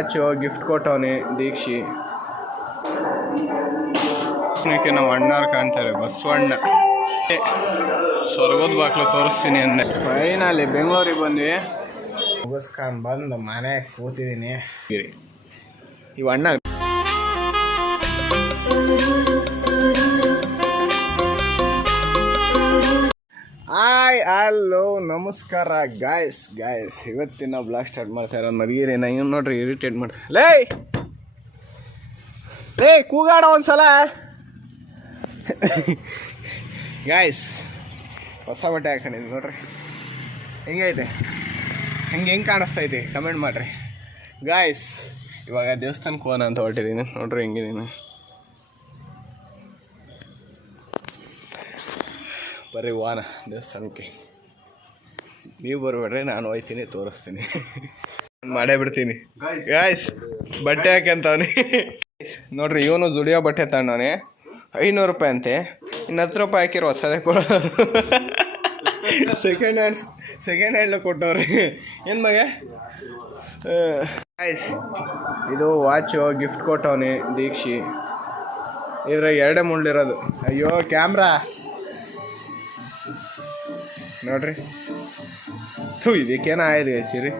Watch gift ಕೊಟ್ಟವನಿ ದೀಕ್ಷಿ. ನಮ್ಮ ಅಣ್ಣಾರು ಕಾಣ್ತಾರೆ, ಬಸವಣ್ಣ. ಸ್ವರ್ಗದ ಬಾಕ್ಲು ತೋರಿಸ್ತೀನಿ ಅಂದೆ. ಫೈನಲಿ ಬೆಂಗಳೂರಿಗೆ ಬಂದ್ವಿ, ಮುಗಿಸ್ಕೊಂಡು ಬಂದು ಮನೆ ಕೂತಿದ್ದೀನಿ. ಇವ ಅಣ್ಣ ಹಾಯ್ ಹಲೋ ನಮಸ್ಕಾರ ಗಾಯ್ಸ್. ಇವತ್ತಿನ ಬ್ಲಾಗ್ ಸ್ಟಾರ್ಟ್ ಮಾಡ್ತಾ ಇರೋದು ಮದ್ಗಿರಿನ. ಇವ್ ನೋಡ್ರಿ ಇರಿಟೇಟ್ ಮಾಡ್ತಾರೆ. ಲೇ ಕೂಗಾಡ ಒಂದ್ಸಲ. ಗಾಯ್ಸ್ ಹೊಸ ಬಟ್ಟೆ ಹಾಕೊಂಡಿದ್ದೀನಿ ನೋಡ್ರಿ, ಹೆಂಗೈತೆ, ಹೆಂಗೆ ಕಾಣಿಸ್ತೈತಿ ಕಮೆಂಟ್ ಮಾಡಿರಿ ಗಾಯ್ಸ್. ಇವಾಗ ದೇವಸ್ಥಾನಕ್ಕೆ ಹೋಗೋಣ ಅಂತ ಹೊರಟಿದ್ದೀನಿ ನೋಡ್ರಿ, ಹೆಂಗಿದ್ದೀನಿ. ಬರ್ರಿ ಹೋಗೋಣ ದೇವಸ್ಥಾನಕ್ಕೆ. ನೀವು ಬರ್ಬೇಡ್ರಿ, ನಾನು ಹೋಯ್ತೀನಿ, ತೋರಿಸ್ತೀನಿ, ಮಾಡೇ ಬಿಡ್ತೀನಿ ಗಾಯ್ಸ್. ಬಟ್ಟೆ ಹಾಕ್ಯಂತವನಿ ನೋಡ್ರಿ. ಇವನು ದುಡಿಯೋ ಬಟ್ಟೆ ತಗೊಂಡವನಿ, 500 ರೂಪಾಯಿ ಅಂತೆ. ಇನ್ನು 10 ರೂಪಾಯಿ ಹಾಕಿರೋ ಹೊಸದೇ ಕೊಡೋ. ಸೆಕೆಂಡ್ ಹ್ಯಾಂಡ್ ಕೊಟ್ಟವ್ರಿ. ಏನು ಮಗೆ ಗಾಯ್ಸ್, ಇದು ವಾಚು ಗಿಫ್ಟ್ ಕೊಟ್ಟವನಿ ದೀಕ್ಷಿ. ಇದ್ರಾಗ 2 ಮುಳ್ಳಿರೋದು. ಅಯ್ಯೋ ಕ್ಯಾಮ್ರಾ ನೋಡ್ರಿ, ಇದಕ್ಕೇನ ಆಯ್ತು ಸಿರಿ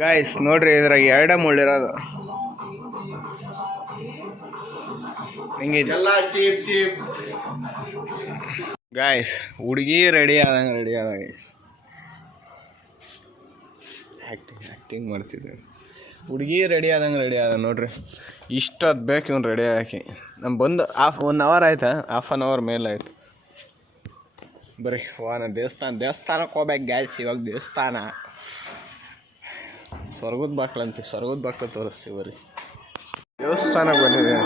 ಗಾಯ್ಸ್. ನೋಡ್ರಿ ಇದ್ರಾಗ 2 ಮುಳ್ಳಿರೋದು. ಹೆಂಗಿದೆ ಗಾಯ್ಸ್. ಹುಡುಗಿ ರೆಡಿ ಆದ ಗೈಸ್. ಆ್ಯಕ್ಟಿಂಗ್ ಮಾಡ್ತಿದ್ದೆ. ಹುಡುಗಿ ರೆಡಿ ಆದ ನೋಡ್ರಿ. ಇಷ್ಟೊತ್ತು ಬೇಕು ಇವ್ನು ರೆಡಿ ಹಾಕಿ. ನಮ್ಮ ಬಂದು 1 ಅವರ್ ಆಯ್ತಾ, ½ ಅನ್ ಅವರ್ ಮೇಲೆ ಆಯ್ತು. ಬರ್ರಿ ಹೋಗೋಣ ದೇವಸ್ಥಾನಕ್ಕೆ ಹೋಗ್ಬೇಕು ಗಾಯ್ಸ್. ಇವಾಗ ದೇವಸ್ಥಾನ ಸ್ವರ್ಗದ ಬಾಕ್ಲಂತೆ, ಸ್ವರ್ಗದ ಬಾಕ್ಲು ತೋರಿಸ್ತೀವಿ. ಬರ್ರಿ ದೇವಸ್ಥಾನಕ್ಕೆ ಬಂದಿದೆ.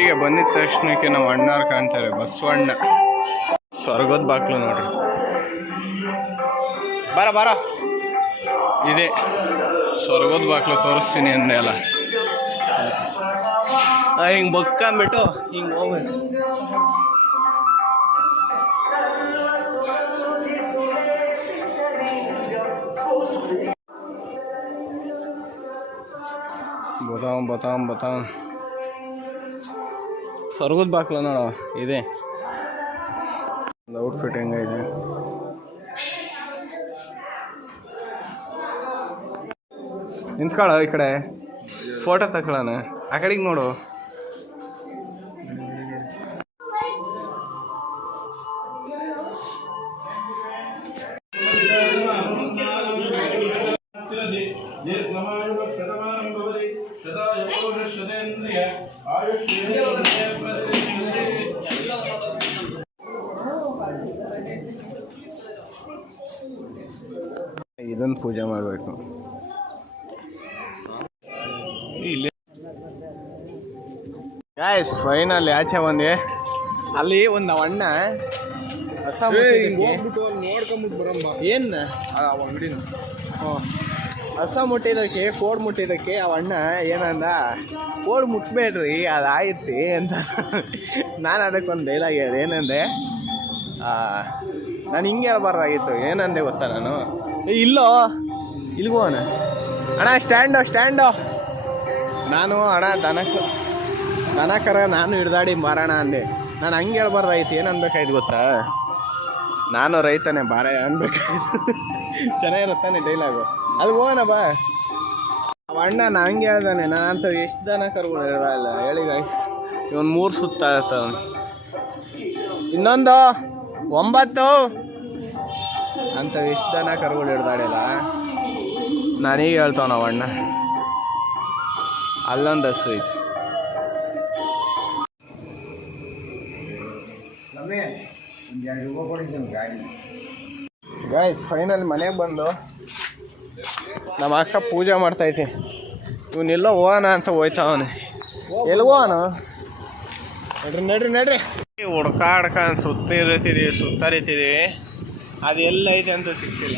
ಈಗ ಬಂದಿದ್ದ ತಕ್ಷಣಕ್ಕೆ ನಮ್ಮ ಅಣ್ಣಾರು ಕಾಣ್ತಾರೆ, ಬಸವಣ್ಣ. ಸ್ವರ್ಗದ ಬಾಕ್ಲು ನೋಡ್ರಿ. ಬರ ಇದೆ ಸ್ವರ್ಗದ ಬಾಕ್ಲು ತೋರಿಸ್ತೀನಿ ಅಂದೆ ಅಲ್ಲ. ಹಿಂಗೆ ಬಕ್ಕೊಂಬಿಟ್ಟು ಹಿಂಗೆ ಹೋಗ್ಬೇಕು. ಬತಾಮ್ ಸ್ವರ್ಗದ ಬಾಕ್ಲು ನೋಡ ಇದೆ. ಔಟ್ಫಿಟ್ ಹೆಂಗೈತೆ. ನಿಂತ್ಕೊಳ್ಳ, ಈ ಕಡೆ ಫೋಟೋ ತಗೊಳ್ಳೋಣ. ಆ ಕಡೆಗೆ ನೋಡು. ಇದನ್ನು ಪೂಜೆ ಮಾಡಬೇಕು. ಗಾಯ್ಸ್ ಫೈನಲ್ ಆಚೆ ಬಂದ್ವಿ. ಅಲ್ಲಿ ಒಂದು ಅಣ್ಣ ಹೊಸ ನೋಡ್ಕೊಂಬಿಟ್ಟು ಬರಮ್ಮ. ಏನು ಅಂಗಡಿನ ಹೊಸ ಮುಟ್ಟಿದ್ದಕ್ಕೆ, ಕೋಡ್ ಮುಟ್ಟಿದ್ದಕ್ಕೆ ಅವ ಅಣ್ಣ ಏನಂದ, ಕೋಡ್ ಮುಟ್ಬೇಡ್ರಿ ಅದಾಯ್ತಿ ಅಂತ. ನಾನು ಅದಕ್ಕೊಂದು ಡೈಲಾಗ್ ಹೇಳಿದೆ. ಏನಂದೆ, ನಾನು ಹಿಂಗೆ ಹೇಳ್ಬಾರ್ದಾಗಿತ್ತು. ಏನಂದೆ ಗೊತ್ತಾ ನಾನು, ಇಲ್ಲೋ ಇಲ್ಗೋ ಅಣ್ಣ ಸ್ಟ್ಯಾಂಡು. ನಾನು ಅಣ್ಣ ದನಕರ ನಾನು ಹಿಡ್ದಾಡಿ ಮಾರೋಣ ಅಂದೆ. ನಾನು ಹಂಗೆ ಹೇಳ್ಬಾರ್ದಾಯ್ತು. ಏನು ಅನ್ಬೇಕಾಯ್ತು ಗೊತ್ತಾ, ನಾನು ರೈತನೇ ಬಾರ ಅನ್ಬೇಕಾಯ್ತು. ಚೆನ್ನಾಗಿರುತ್ತಾನೆ ಡೈಲಾಗು. ಅಲ್ಲಿ ಹೋಗೋಣ ಬಾ. ಅವ ಅಣ್ಣ ನಾ ಹಂಗೆ ಹೇಳ್ದಾನೆ. ನಾನು ಅಂತ ಎಷ್ಟು ದನ ಕರುಗಳು ಹೇಳ್ದ ಹೇಳಿ ಗಾಯ್ಸ್. ಇವನು 3 ಸುತ್ತ ಇರ್ತಾವ, ಇನ್ನೊಂದು 9 ಅಂತ ಎಷ್ಟು ದನ ಕರುಗಳು ಹಿಡ್ದಾಡಿಲ್ಲ. ನಾನೀಗ ಹೇಳ್ತಾವ ನಾವು ಅಣ್ಣ. ಅಲ್ಲೊಂದು ಹಸು ಐತಿ. ಗಾಯ್ಸ್ ಫೈನಲ್ ಮನೆಗೆ ಬಂದು ನಮ್ಮ ಅಕ್ಕ ಪೂಜೆ ಮಾಡ್ತೈತಿ. ಇವನ್ನೆಲ್ಲೋ ಹೋಗೋಣ ಅಂತ ಹೋಯ್ತಾವನೆ. ಎಲ್ಲಿ ಹೋಗೋಣ? ನಡ್ರಿ ಹುಡ್ಕಾಡ್ಕೊಂಡು ಸುತ್ತರಿತಿದೀವಿ ಅದು ಎಲ್ಲೈತೆ ಅಂತ ಸಿಗ್ತಿಲ್ಲ.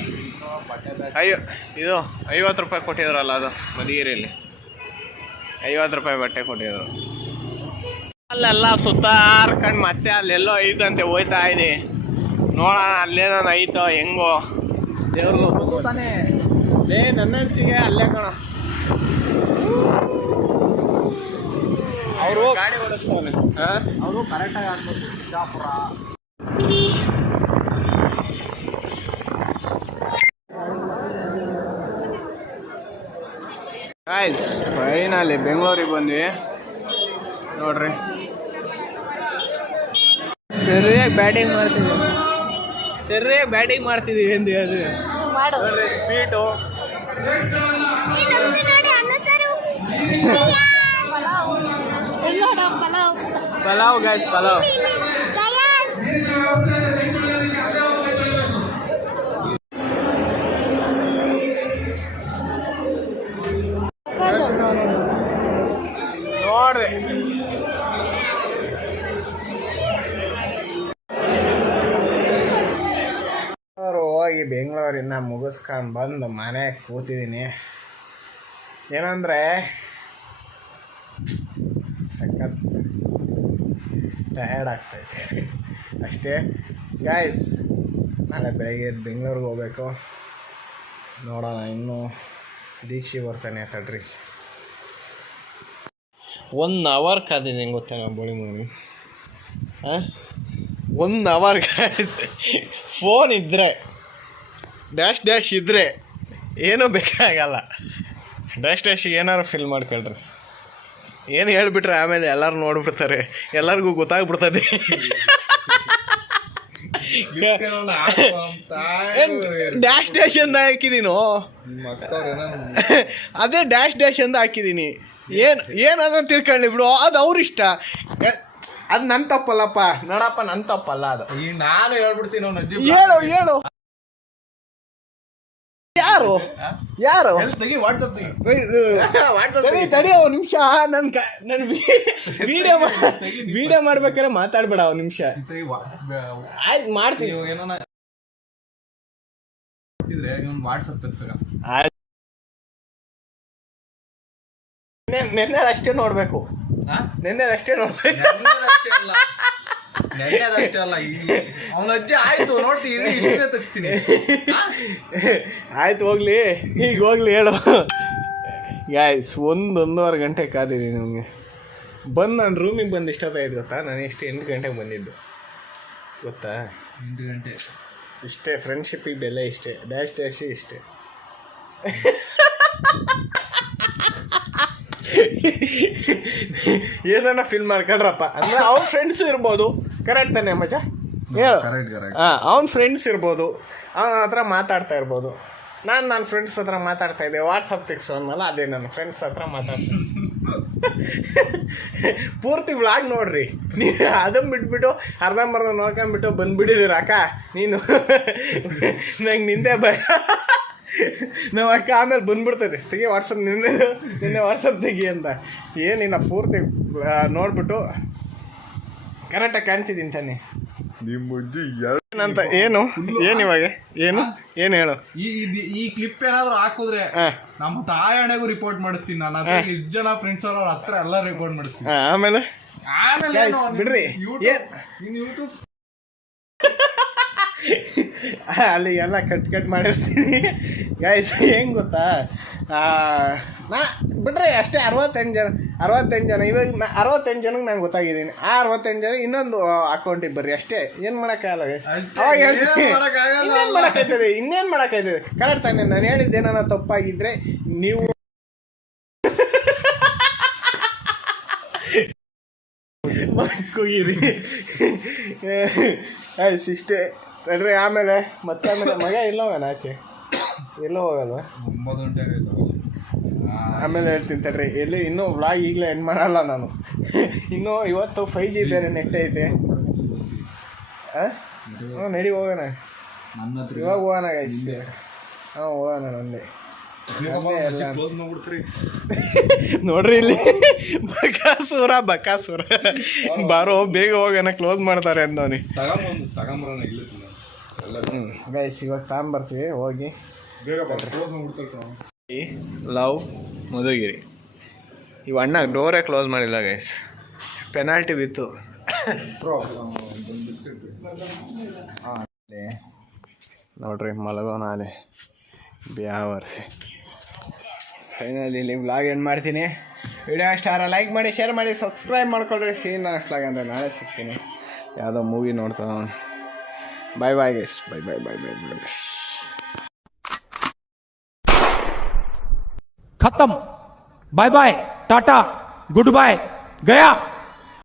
ಇದು 50 ರೂಪಾಯಿ ಕೊಟ್ಟಿದ್ರಲ್ಲ, ಅದು ಮದಿಗಿರಿಯಲ್ಲಿ 50 ರೂಪಾಯಿ ಬಟ್ಟೆ ಕೊಟ್ಟಿದ್ರು. ಅಲ್ಲೆಲ್ಲ ಸುತ್ತಾರ್ಕೊಂಡು ಮತ್ತೆ ಅಲ್ಲೆಲ್ಲೋ ಐತಂತೆ ಹೋಯ್ತಾ ಇದೆ. ನೋಡೋಣ ಅಲ್ಲೇನೋ ಐತೋ ಹೆಂಗೋ ದೇವ್ರಿಗೂ ತಾನೇ. ನನ್ನ ಅನ್ಸಿಗೆ ಅಲ್ಲೇ ಕಣ ಅವರು ಗಾಡಿ ಓಡಿಸ್ತಾನೆ. ಅವರು ಕರೆಕ್ಟಾಗಿ ಆಗ್ಬೋದು. ಬಿಜಾಪುರ ಫೈನಲಿ ಬೆಂಗಳೂರಿಗೆ ಬಂದ್ವಿ ನೋಡ್ರಿ. ಸರಿಯಾಗಿ ಬ್ಯಾಟಿಂಗ್ ಮಾಡ್ತಿದ್ದೀವಿ ಎಂದು ಹೇಳಿದ್ವಿ ನೋಡ್ರಿ. Sweet pulao guys, pulao. ನೋಡ್ರಿ ಹೋಗಿ ಬೆಂಗಳೂರಿನ ಮುಗಿಸ್ಕೊಂಡು ಬಂದು ಮನೆಗೆ ಕೂತಿದ್ದೀನಿ. ಏನಂದರೆ ಸಖತ್ ಟಯರ್ಡ್ ಆಗ್ತೈತೆ ಅಷ್ಟೇ ಗಾಯ್ಸ್. ನಾಳೆ ಬೆಳಗ್ಗೆ ಬೆಂಗಳೂರಿಗೆ ಹೋಗ್ಬೇಕು. ನೋಡೋಣ, ಇನ್ನೂ ದೀಕ್ಷೆ ಬರ್ತಾನೆ ತಡ್ರಿ. 1 ಅವರ್ ಕಾದಿದ್ದೀನಿ ಗೊತ್ತಾ ನಾವು ಬೋಳಿ ಮಗನಿ. 1 ಅವರ್ ಫೋನ್ ಇದ್ದರೆ ಡ್ಯಾಶ್ ಇದ್ದರೆ ಏನೂ ಬೇಕಾಗಲ್ಲ. ಡ್ಯಾಶಿಗೆ ಏನಾದ್ರು ಫಿಲ್ ಮಾಡ್ಕೊಳ್ರಿ. ಏನು ಹೇಳ್ಬಿಟ್ರೆ ಆಮೇಲೆ ಎಲ್ಲರೂ ನೋಡ್ಬಿಡ್ತಾರೆ, ಎಲ್ಲರಿಗೂ ಗೊತ್ತಾಗ್ಬಿಡ್ತದೆ. ಡ್ಯಾಶ್ ಅಂತ ಹಾಕಿದೀನೋ, ಅದೇ ಡ್ಯಾಶ್ ಅಂತ ಹಾಕಿದ್ದೀನಿ. ಏನನ್ನ ತಿಳ್ಕೊಳ್ಳಿ ಬಿಡು, ಅದು ಅವ್ರ ಇಷ್ಟ. ಅದು ನನ್ನ ತಪ್ಪಲ್ಲಪ್ಪ, ನೋಡಪ್ಪ ನನ್ನ ತಪ್ಪಲ್ಲ ಅದು. ಈಗ ನಾನು ಹೇಳ್ಬಿಡ್ತೀನಿ. ಹೇಳು ಯಾರು ತಡಿ ಒಂದು ನಿಮಿಷ. ನನ್ ವಿಡಿಯೋ ಮಾಡ್ಬೇಕಾದ್ರೆ ಮಾತಾಡ್ಬೇಡ ಒಂದು ನಿಮಿಷ. ಆಯ್ತು ಮಾಡ್ತೀನಿ. ನೆನ್ನೆ ಅಷ್ಟೇ ನೋಡ್ಬೇಕು. ಅವನ ಅಜ್ಜಿ ಆಯ್ತು ನೋಡ್ತೀನಿ, ಇಷ್ಟೇ ತೆಗಿಸ್ತೀನಿ. ಆಯ್ತು ಹೋಗ್ಲಿ, ಈಗ ಹೋಗ್ಲಿ ಹೇಳು ಗಾಯ್ಸ್. 1-1.5 ಗಂಟೆ ಕಾದಿದ್ದೀನಿ ನಮಗೆ. ನಾನು ರೂಮಿಗೆ ಬಂದು ಇಷ್ಟೊತ್ತಾಯ್ತು ಗೊತ್ತಾ. ನಾನು 8 ಗಂಟೆಗೆ ಬಂದಿದ್ದು ಗೊತ್ತಾ. 8 ಗಂಟೆ ಇಷ್ಟೇ. ಫ್ರೆಂಡ್ಶಿಪ್ಪಿಗೆ ಬೆಲೆ ಇಷ್ಟೇ. ಡ್ಯಾಶ್ ಇಷ್ಟೇ. ಏನನ್ನ ಫೀಲ್ ಮಾಡ್ಕೊಂಡ್ರಪ್ಪ ಅಂದ್ರೆ ಅವ್ನ ಫ್ರೆಂಡ್ಸು ಇರ್ಬೋದು. ಕರೆಕ್ಟ್ ತಾನೆ ಮಜ ಹೇಳು. ಅವ್ನ ಫ್ರೆಂಡ್ಸ್ ಇರ್ಬೋದು, ಅವನ ಹತ್ರ ಮಾತಾಡ್ತಾ ಇರ್ಬೋದು. ನನ್ನ ಫ್ರೆಂಡ್ಸ್ ಹತ್ರ ಮಾತಾಡ್ತಾ ಇದ್ದೆ. ವಾಟ್ಸಪ್ ತೆಗ್ಸೋ ಅನ್ನಲ್ಲ, ಅದೇ ನನ್ನ ಫ್ರೆಂಡ್ಸ್ ಹತ್ರ ಮಾತಾಡ್ತೀನಿ. ಪೂರ್ತಿ ವ್ಲಾಗ್ ನೋಡ್ರಿ ನೀವು. ಅದನ್ನು ಬಿಟ್ಬಿಟ್ಟು ಅರ್ಧಂಬರ್ಧ ನೋಡ್ಕೊಂಡ್ಬಿಟ್ಟು ಬಂದ್ಬಿಟ್ಟಿದ್ದೀರ ಅಕ್ಕ ನೀನು. ನಂಗೆ ನಿಂದೆ ನಾವು ಅಕ್ಕ ಆಮೇಲೆ ಬಂದ್ಬಿಡ್ತದೆ ತೆಗಿ ವಾಟ್ಸಪ್. ನಿನ್ನೆ ವಾಟ್ಸಪ್ ತೆಗಿ ಅಂತ. ಏನಿಲ್ಲ, ಪೂರ್ತಿ ನೋಡ್ಬಿಟ್ಟು ಕರೆಕ್ಟಾಗಿ ಕಾಣ್ತಿದ್ದೀನಿ ತಾನೆ ನಿಮ್ಮ ಅಜ್ಜಿ ಏನಂತ. ಏನು ಇವಾಗ ಏನು ಹೇಳು. ಈ ಕ್ಲಿಪ್ ಏನಾದ್ರು ಹಾಕಿದ್ರೆ ನಮ್ಮ ತಾಯಣೆಗೂ ರಿಪೋರ್ಟ್ ಮಾಡಿಸ್ತೀನಿ ನಾನು. ಅದ್ರ 10 ಜನ ಫ್ರೆಂಡ್ಸ್ ಅವ್ರ ಹತ್ರ ಎಲ್ಲ ರಿಪೋರ್ಟ್ ಮಾಡಿಸ್ತೀನಿ. ಆಮೇಲೆ ಬಿಡ್ರಿ ಯೂಟ್ಯೂಬ್ ಅಲ್ಲಿ ಎಲ್ಲ ಕಟ್ ಮಾಡಿರ್ತೀನಿ ಗೈಸ್. ಹೆಂಗೆ ಗೊತ್ತಾ, ಬಿಟ್ರೆ ಅಷ್ಟೇ 68 ಜನ. ಇವಾಗ 68 ಜನಕ್ಕೆ ನಾನು ಗೊತ್ತಾಗಿದ್ದೀನಿ. ಆ 68 ಜನ ಇನ್ನೊಂದು ಅಕೌಂಟಿಗೆ ಬರ್ರಿ ಅಷ್ಟೇ. ಏನು ಮಾಡೋಕ್ಕಾಗಲ್ಲ ಗೈಸ್. ಅವಾಗ ಹೇಳ್ತೀನಿ ಇನ್ನೇನು ಮಾಡೋಕ್ಕಾಯ್ತದೆ. ಕರೆಕ್ಟ್ ತಾನೆ ನಾನು ಹೇಳಿದ್ದೇನ ತಪ್ಪಾಗಿದ್ರೆ ನೀವು ಕೂಗಿರಿ ಆಯ್ತು ಇಷ್ಟೇ ನಡ್ರಿ. ಆಮೇಲೆ ಮಗ ಇಲ್ಲ ಹೋಗೋಣ ಆಚೆ, ಎಲ್ಲೋ ಹೋಗಲ್ವಾ. ಆಮೇಲೆ ಹೇಳ್ತೀನಿ ತಡ್ರಿ. ಇನ್ನೂ ವ್ಲಾಗ್ ಈಗಲೇ ಎಂಡ್ ಮಾಡಲ್ಲ ನಾನು. ಇನ್ನೂ ಇವತ್ತು 5G ಬೇರೆ ನೆಟ್ ಐತೆ. ನಡಿ ಹೋಗೋಣ, ಇವಾಗ ಹೋಗೋಣ ಗೈಸ್. ಹೋಗೋಣ ನಂದೆ. ಕ್ಲೋಸ್ ಮಾಡ್ಬಿಡ್ತೀರಿ. ನೋಡ್ರಿ ಇಲ್ಲಿ ಬಕಾಸುರ ಬಾರೋ ಬೇಗ ಹೋಗೋಣ ಕ್ಲೋಸ್ ಮಾಡ್ತಾರೆ ಅಂದವನಿ. ತಗೊಂಬರೋಣ ಇಲ್ಲ ಗೈಸ್ ಇವಾಗ ತಗೊಂಬರ್ತೀವಿ ಹೋಗಿ. ಬೇಗ ಕ್ಲೋಸ್ ಮಾಡ್ಬಿಡ್ತಾರೆ. ಲವ್ ಮಧುಗಿರಿ ಇವು ಅಣ್ಣ ಡೋರೇ ಕ್ಲೋಸ್ ಮಾಡಿಲ್ಲ ಗೈಸ್. ಪೆನಾಲ್ಟಿ ಬಿತ್ತು. ನೋಡ್ರಿ ಮಲಗೋಣ ಅಲ್ಲಿ ಬ್ಯಾವರ್ಸಿ. ಫೈನಲಿ ಇಲ್ಲಿ ವ್ಲಾಗ್ ಎಂಡ್ ಮಾಡ್ತೀನಿ. ವಿಡಿಯೋ ಇಷ್ಟ ಲೈಕ್ ಮಾಡಿ, ಶೇರ್ ಮಾಡಿ, ಸಬ್ಸ್ಕ್ರೈಬ್ ಮಾಡ್ಕೊಳ್ರಿ. ಸೀನ್ ವ್ಲಾಗ್ ಅಂತ ನಾಳೆ ಸಿಗ್ತೀನಿ. ಯಾವುದೋ ಮೂವಿ ನೋಡ್ತಾ. Bye bye guys. Bye bye bye bye bye. खत्म. Bye bye, tata, good bye, गया.